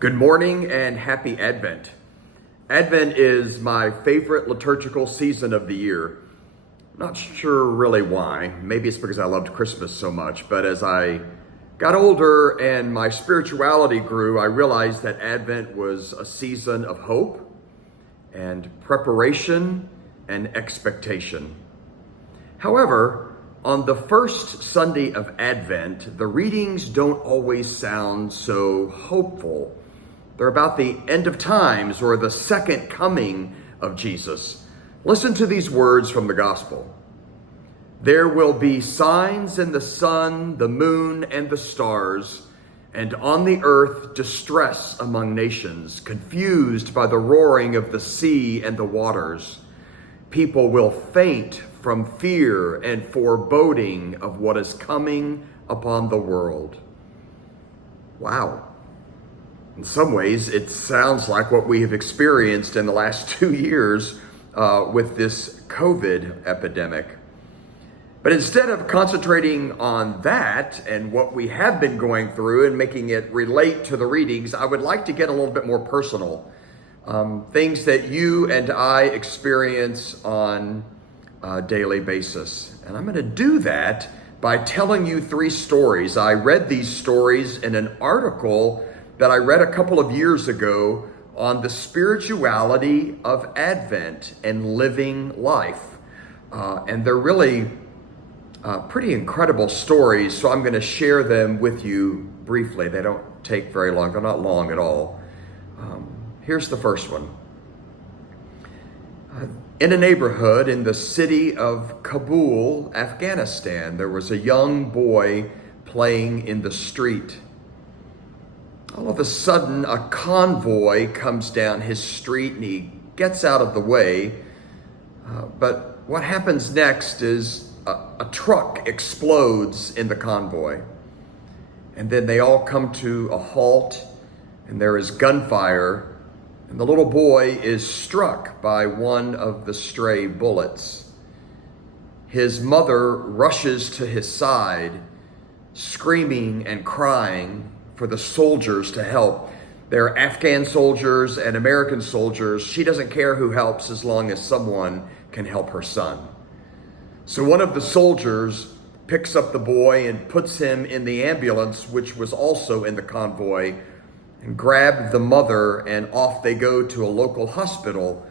Good morning and happy Advent. Advent is my favorite liturgical season of the year. Not sure really why. Maybe it's because I loved Christmas so much, but as I got older and my spirituality grew, I realized that Advent was a season of hope and preparation and expectation. However, on the first Sunday of Advent, the readings don't always sound so hopeful. They're about the end of times or the second coming of Jesus. Listen to these words from the gospel. There will be signs in the sun, the moon, and the stars, and on the earth distress among nations, confused by the roaring of the sea and the waters. People will faint from fear and foreboding of what is coming upon the world. Wow. In some ways, it sounds like what we have experienced in the last 2 years with this COVID epidemic. But instead of concentrating on that and what we have been going through and making it relate to the readings, I would like to get a little bit more personal. Things that you and I experience on a daily basis. And I'm going to do that by telling you 3 stories. I read these stories in an article that I read a couple of years ago on the spirituality of Advent and living life. And they're really pretty incredible stories, so I'm going to share them with you briefly. They don't take very long. They're not long at all. Here's the first one. In a neighborhood in the city of Kabul, Afghanistan, there was a young boy playing in the street. All of a sudden, a convoy comes down his street and he gets out of the way. But what happens next is a truck explodes in the convoy. And then they all come to a halt and there is gunfire. And the little boy is struck by one of the stray bullets. His mother rushes to his side, screaming and crying for the soldiers to help. They're Afghan soldiers and American soldiers. She doesn't care who helps as long as someone can help her son. So one of the soldiers picks up the boy and puts him in the ambulance, which was also in the convoy, and grabbed the mother, and off they go to a local hospital.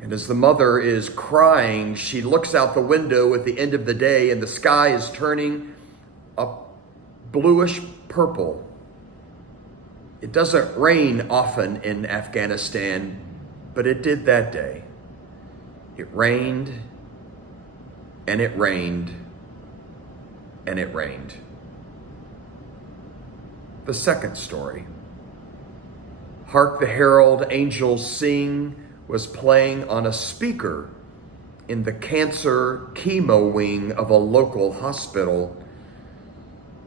And as the mother is crying, she looks out the window at the end of the day, and the sky is turning a bluish purple. It doesn't rain often in Afghanistan, but it did that day. It rained, and it rained, and it rained. The second story. Hark the Herald Angels Sing was playing on a speaker in the cancer chemo wing of a local hospital.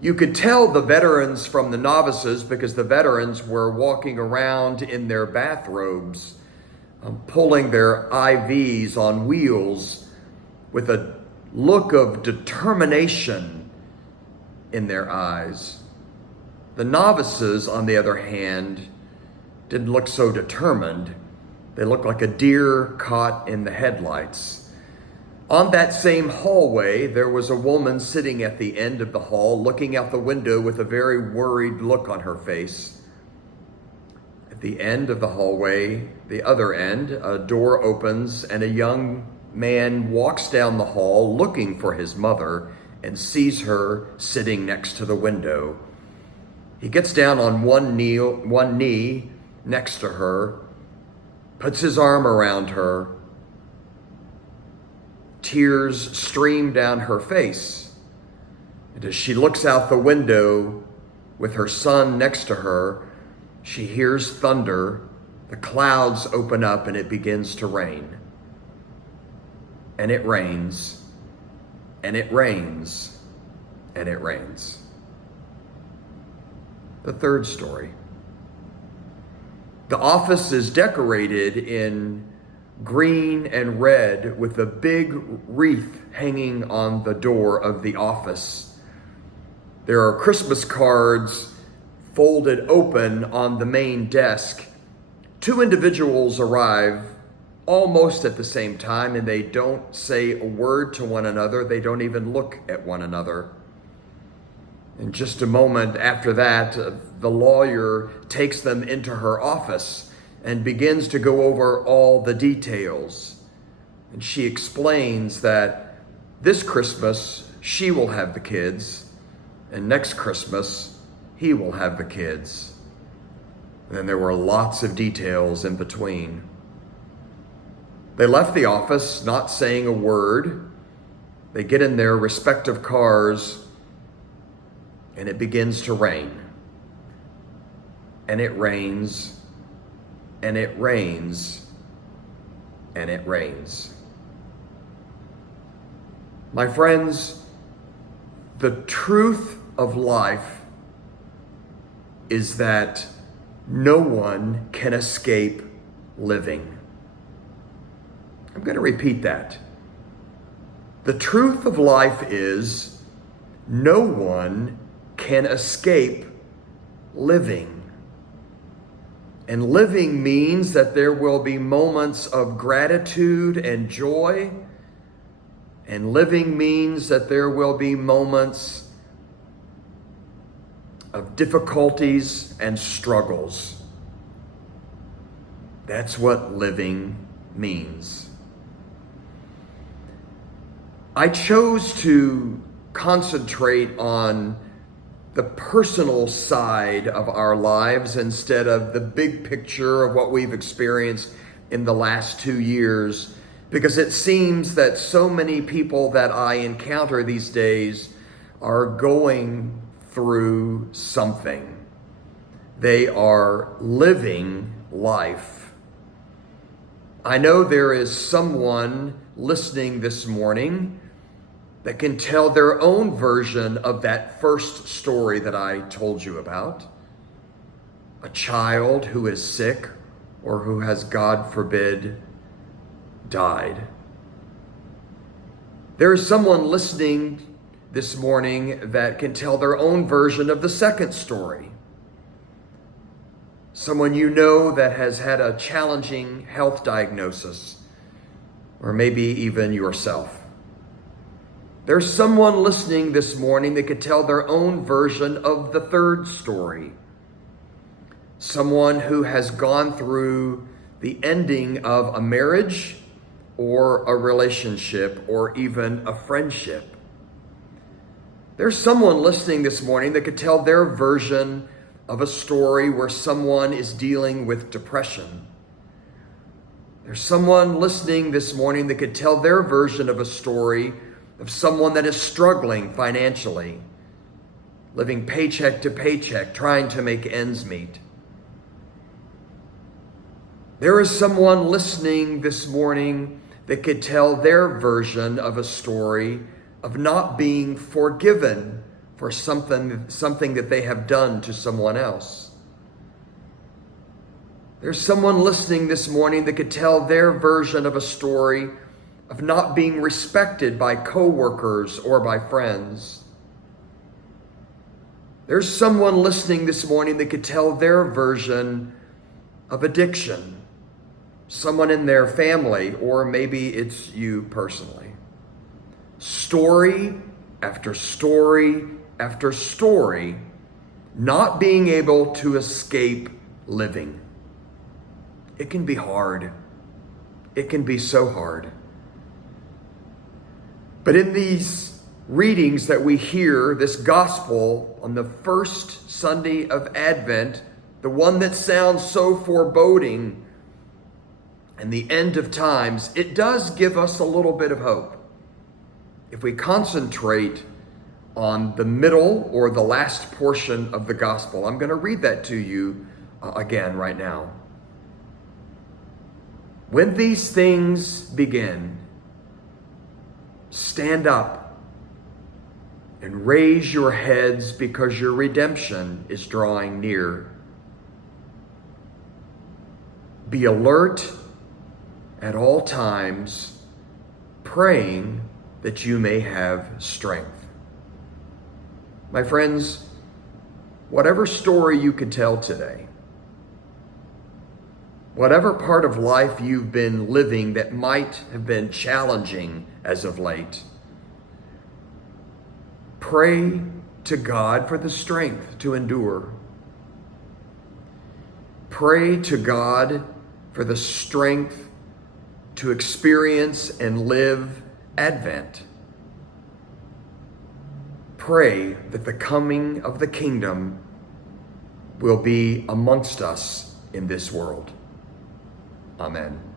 You could tell the veterans from the novices because the veterans were walking around in their bathrobes, pulling their IVs on wheels with a look of determination in their eyes. The novices, on the other hand, didn't look so determined. They looked like a deer caught in the headlights. On that same hallway, there was a woman sitting at the end of the hall, looking out the window with a very worried look on her face. At the end of the hallway, the other end, a door opens and a young man walks down the hall looking for his mother and sees her sitting next to the window. He gets down on one knee next to her, puts his arm around her. Tears stream down her face. And as she looks out the window with her son next to her, she hears thunder. The clouds open up and it begins to rain. And it rains, and it rains, and it rains. The third story. The office is decorated in green and red with a big wreath hanging on the door of the office. There are Christmas cards folded open on the main desk, two individuals arrive almost at the same time, and they don't say a word to one another. They don't even look at one another. In just a moment after that, the lawyer takes them into her office and begins to go over all the details. And she explains that this Christmas, she will have the kids, and next Christmas, he will have the kids. And then there were lots of details in between. They left the office not saying a word. They get in their respective cars, and it begins to rain. And it rains, and it rains, and it rains. My friends, the truth of life is that no one can escape living. I'm going to repeat that. The truth of life is no one can escape living. And living means that there will be moments of gratitude and joy. And living means that there will be moments of difficulties and struggles. That's what living means. I chose to concentrate on the personal side of our lives instead of the big picture of what we've experienced in the last 2 years, because it seems that so many people that I encounter these days are going through something. They are living life. I know there is someone listening this morning that can tell their own version of that first story that I told you about. A child who is sick or who has, God forbid, died. There is someone listening this morning that can tell their own version of the second story. Someone you know that has had a challenging health diagnosis, or maybe even yourself. There's someone listening this morning that could tell their own version of the third story. Someone who has gone through the ending of a marriage or a relationship or even a friendship. There's someone listening this morning that could tell their version of a story where someone is dealing with depression. There's someone listening this morning that could tell their version of a story of someone that is struggling financially, living paycheck to paycheck, trying to make ends meet. There is someone listening this morning that could tell their version of a story of not being forgiven for something that they have done to someone else. There's someone listening this morning that could tell their version of a story of not being respected by coworkers or by friends. There's someone listening this morning that could tell their version of addiction. Someone in their family, or maybe it's you personally. Story after story after story, not being able to escape living. It can be hard. It can be so hard. But in these readings that we hear, this gospel on the first Sunday of Advent, the one that sounds so foreboding and the end of times, it does give us a little bit of hope. If we concentrate on the middle or the last portion of the gospel, I'm going to read that to you again right now. When these things begin, stand up and raise your heads, because your redemption is drawing near. Be alert at all times, praying that you may have strength. My friends, whatever story you could tell today, whatever part of life you've been living that might have been challenging as of late, pray to God for the strength to endure. Pray to God for the strength to experience and live Advent. Pray that the coming of the kingdom will be amongst us in this world. Amen.